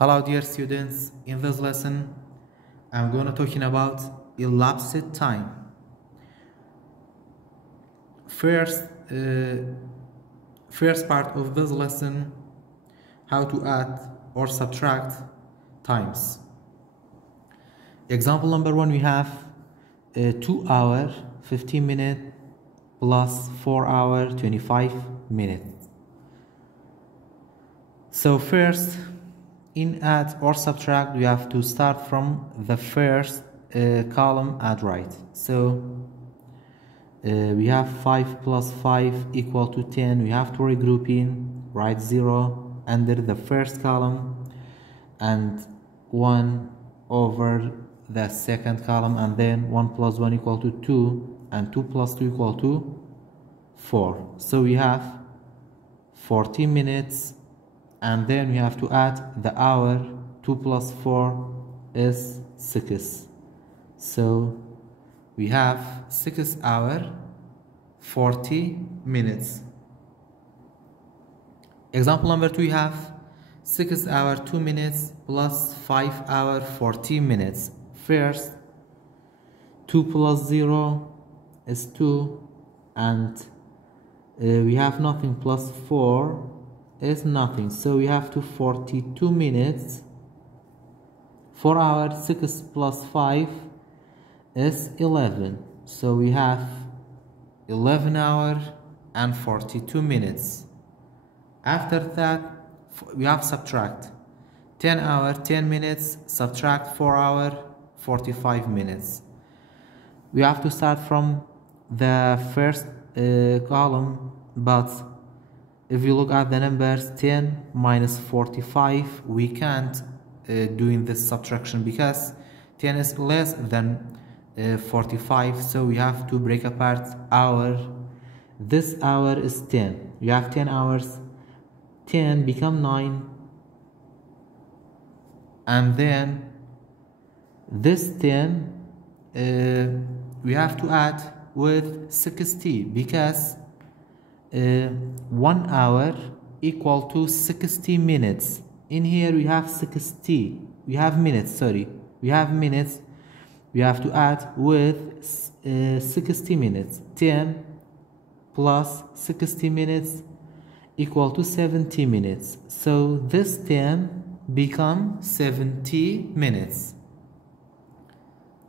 Hello dear students, in this lesson I'm going to talking about elapsed time. First part of this lesson, how to add or subtract times. Example number 1, we have 2 hour 15 minutes plus 4 hour 25 minutes. So first, in add or subtract, we have to start from the first column at right. So we have 5 plus 5 equal to 10. We have to regroup in, write 0 under the first column and 1 over the second column, and then 1 plus 1 equal to 2 and 2 plus 2 equal to 4. So we have 40 minutes. And then we have to add the hour. 2 plus 4 is 6. So we have 6 hour 40 minutes. Example number 2, we have 6 hour 2 minutes plus 5 hour 40 minutes. First, 2 plus 0 is 2, and we have nothing, plus 4 is nothing, so we have to 42 minutes. 4 hours 6 plus 5 is 11, so we have 11 hours and 42 minutes. After that we have subtract 10 hours 10 minutes, subtract 4 hours 45 minutes. We have to start from the first column, but if you look at the numbers 10 minus 45, we can't doing this subtraction because 10 is less than 45, so we have to break apart hour. This hour is 10. You have 10 hours, 10 become 9, and then this 10 we have to add with 60 because 1 hour equal to 60 minutes. In here we have 60, we have minutes, sorry, we have minutes. We have to add with 60 minutes. 10 plus 60 minutes equal to 70 minutes. So this 10 become 70 minutes.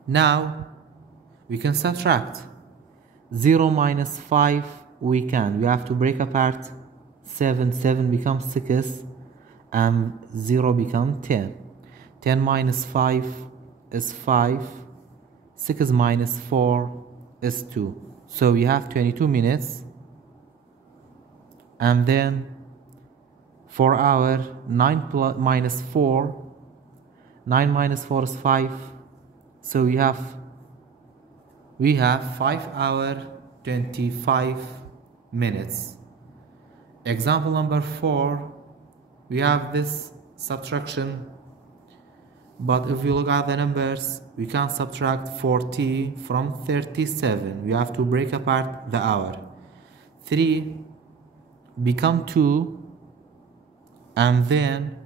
Now we can subtract 0 minus 5. We have to break apart 7 becomes 6 and 0 becomes 10. 10 minus 5 is 5, 6 minus 4 is 2, so we have 22 minutes. And then 4 hours 9 plus minus 4, 9 minus 4 is 5, so we have 5 hours 25 minutes. Example number 4, we have this subtraction, but if you look at the numbers, we can subtract 40 from 37. We have to break apart the hour. 3 become 2, and then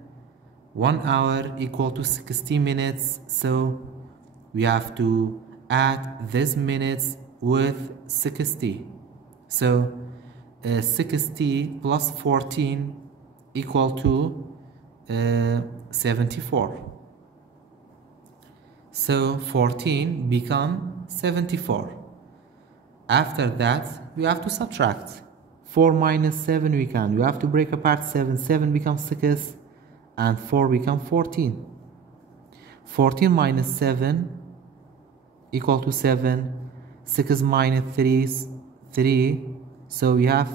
1 hour equal to 60 minutes, so we have to add this minutes with 60. So 60 plus 14 equal to 74. So 14 become 74. After that we have to subtract 4 minus 7. We have to break apart 7 becomes 6 and 4 become 14. 14 minus 7 equal to 7. 6 minus 3 is 3, so we have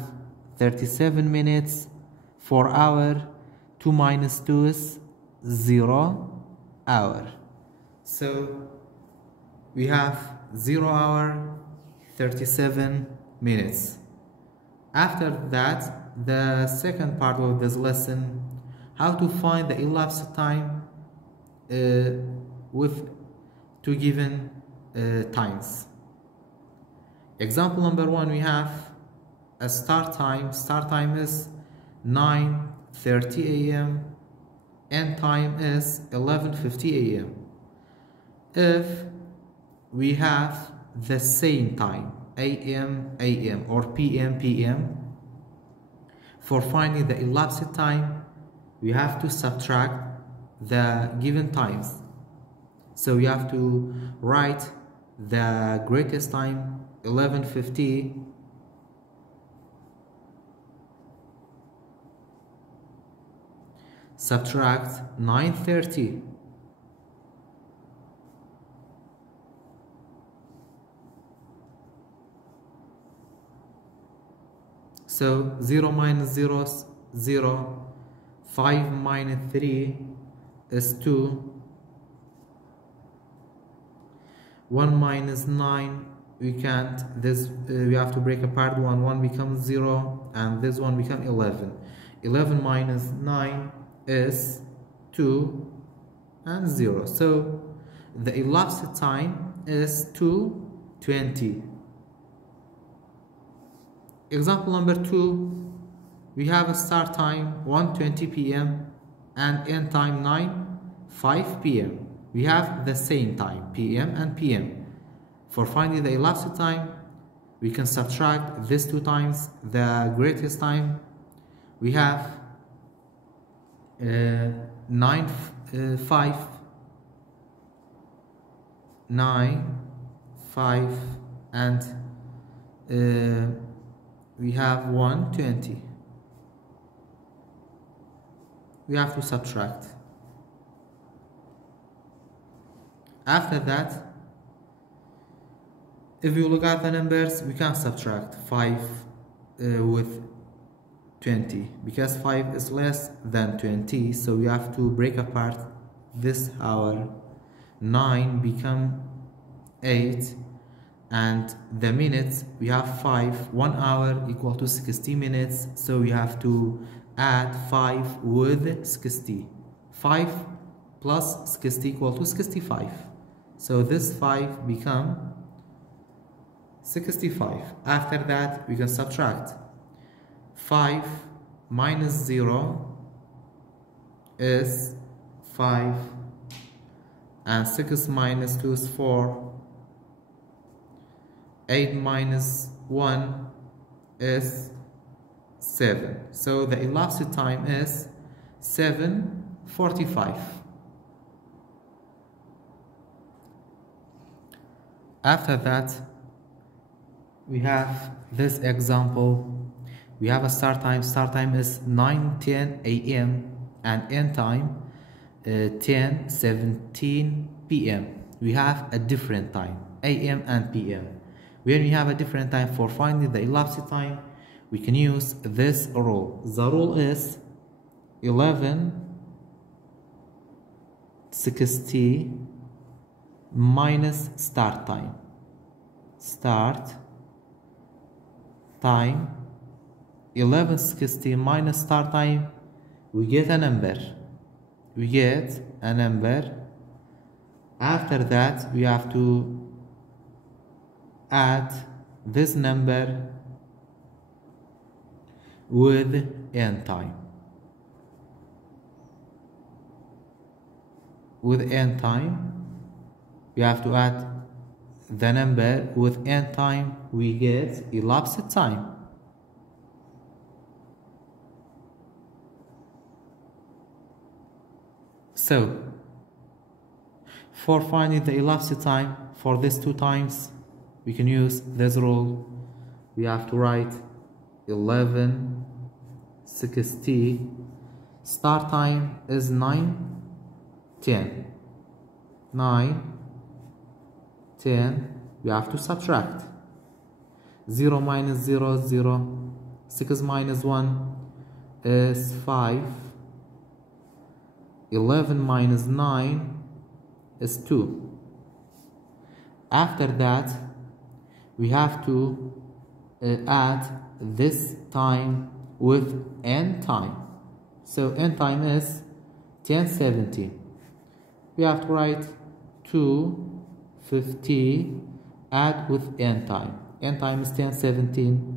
37 minutes. 4 hours, 2 minus 2 is 0 hour, so we have 0 hour 37 minutes. After that, the second part of this lesson, how to find the elapsed time with two given times. Example number 1, we have a start time. Start time is 9:30 a.m. end time is 11:50 a.m. If we have the same time, a.m. a.m. or p.m. p.m., for finding the elapsed time, we have to subtract the given times. So we have to write the greatest time, 11:50, subtract 9:30. So 0 minus 0 is 0, 5 minus 3 is 2, 1 minus 9, we can't, this we have to break apart, 1 becomes 0, and this one becomes 11. 11 minus 9 is 2 and 0. So the elapsed time is 2:20. Example number 2, we have a start time 1:20 p.m. and end time 9:05 p.m. We have the same time, p.m. and p.m. For finding the elapsed time, we can subtract these two times the greatest time. We have 9:05, and we have 1:20. We have to subtract. After that, if you look at the numbers, we can subtract 5 with 20 because 5 is less than 20, so we have to break apart this hour. 9 become 8, and the minutes, we have 5. 1 hour equal to 60 minutes, so we have to add 5 with 60. 5 plus 60 equal to 65. So this 5 become 65. After that, we can subtract. 5 minus 0 is 5, and 6 minus 2 is 4. 8 minus 1 is 7. So the elapsed time is 7:45. After that, we have this example. We have a start time. Start time is 9:10 a.m. and end time 10:17 p.m. We have a different time, a.m. and p.m. When we have a different time for finding the elapsed time, we can use this rule. The rule is 11:60 minus start time. Start time 11:60 minus start time, we get a number. After that, we have to add this number with end time. With end time, we have to add the number with end time, we get elapsed time. So, for finding the elapsed time for these two times, we can use this rule. We have to write 11:60. Start time is 9:10. 9:10. We have to subtract. 0 minus 0 is 0. 6 minus 1 is 5. 11 minus 9 is 2. After that, we have to add this time with end time. So end time is 10:17. We have to write 2:50, add with end time. End time is 10:17.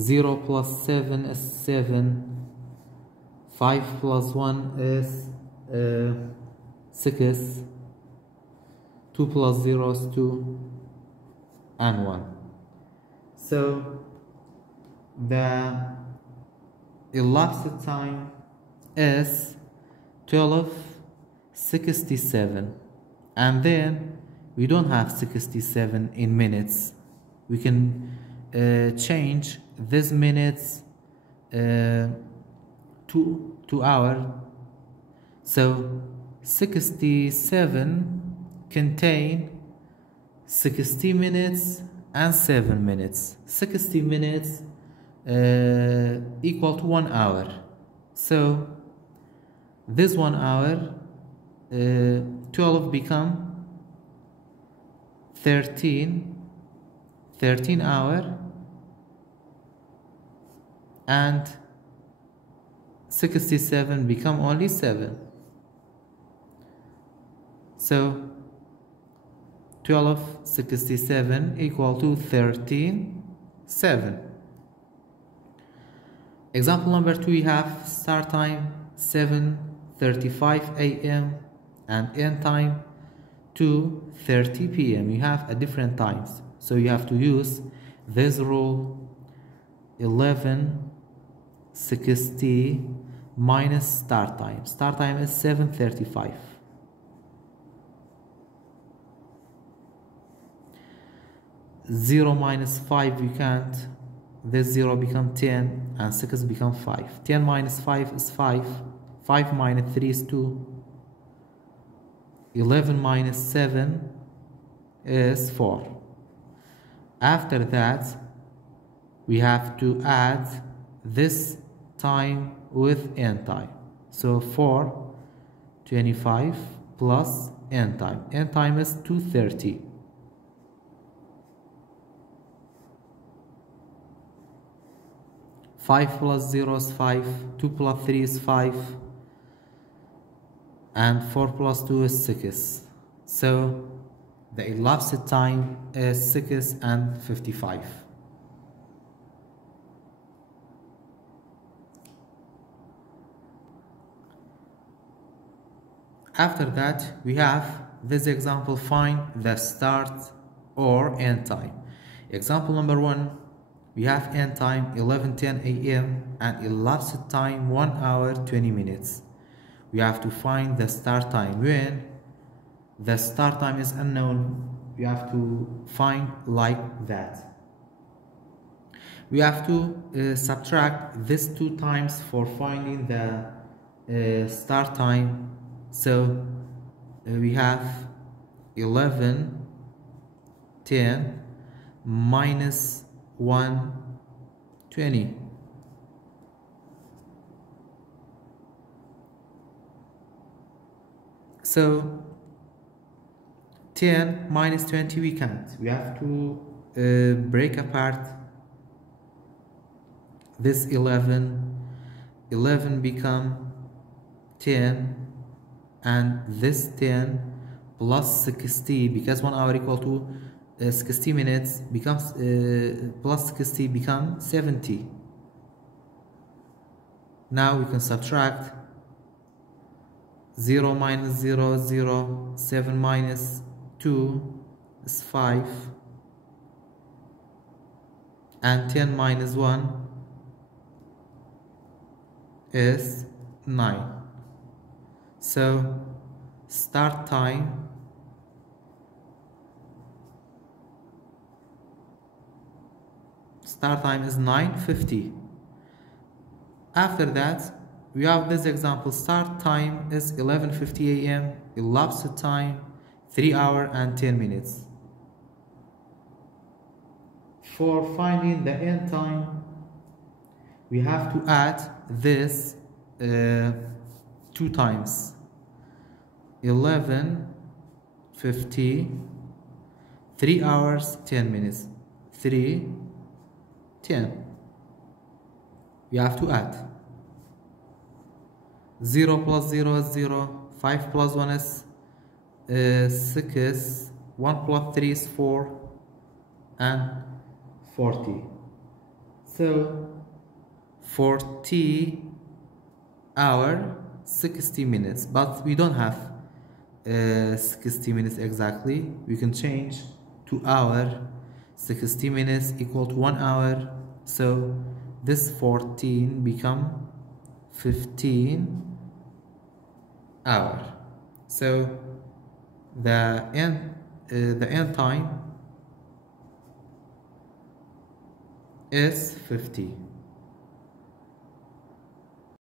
0 plus 7 is 7, 5 plus 1 is 6, 2 plus 0 is 2, and 1. So the elapsed time is 12:67, and then we don't have 67 in minutes. We can change this minutes to hour. So 67 contain 60 minutes and 7 minutes. 60 minutes equal to 1 hour. So this 1 hour 12 become 13 hour, and 67 become only 7. So 12:67 equal to 13:7. Example number 2, we have start time 7:35 a.m. and end time 2:30 p.m. You have a different times, so you have to use this rule: 11:60 minus start time. Start time is 7:35. 0 minus 5, you can't. This 0 become 10 and 6 become 5. 10 minus 5 is 5. 5 minus 3 is 2. 11 minus 7 is 4. After that, we have to add this time with end time. So 4:25 plus end time. End time is 2:30. 5 plus 0 is 5, 2 plus 3 is 5, and 4 plus 2 is 6. So the elapsed time is 6:55. After that, we have this example: find the start or end time. Example number 1, we have end time 11:10 a.m. and elapsed time 1 hour 20 minutes. We have to find the start time. When the start time is unknown, we have to find like that. We have to subtract these 2 times for finding the start time. So we have 11:10 minus 1:20. So 10 minus 20 we can't. We have to break apart this 11. 11 become 10, and this 10 plus 60, because 1 hour equal to 60 minutes, becomes plus 60 become 70. Now we can subtract 0 minus 0 is 0, 7 minus 2 is 5, and 10 minus 1 is 9. So start time is 9:50. After that, we have this example: start time is 11:50 a.m. elapsed time 3 hours and 10 minutes. For finding the end time, we have to add this 2 times: 11:50, 3 hours 10 minutes, 3:10. We have to add 0 plus 0 is 0, 5 plus 1 is 6, 1 plus 3 is 4, and 40. So 40 hour 60 minutes, but we don't have 60 minutes exactly. We can change to hour. 60 minutes equal to 1 hour, so this 14 become 15 hour. So the end time is 50.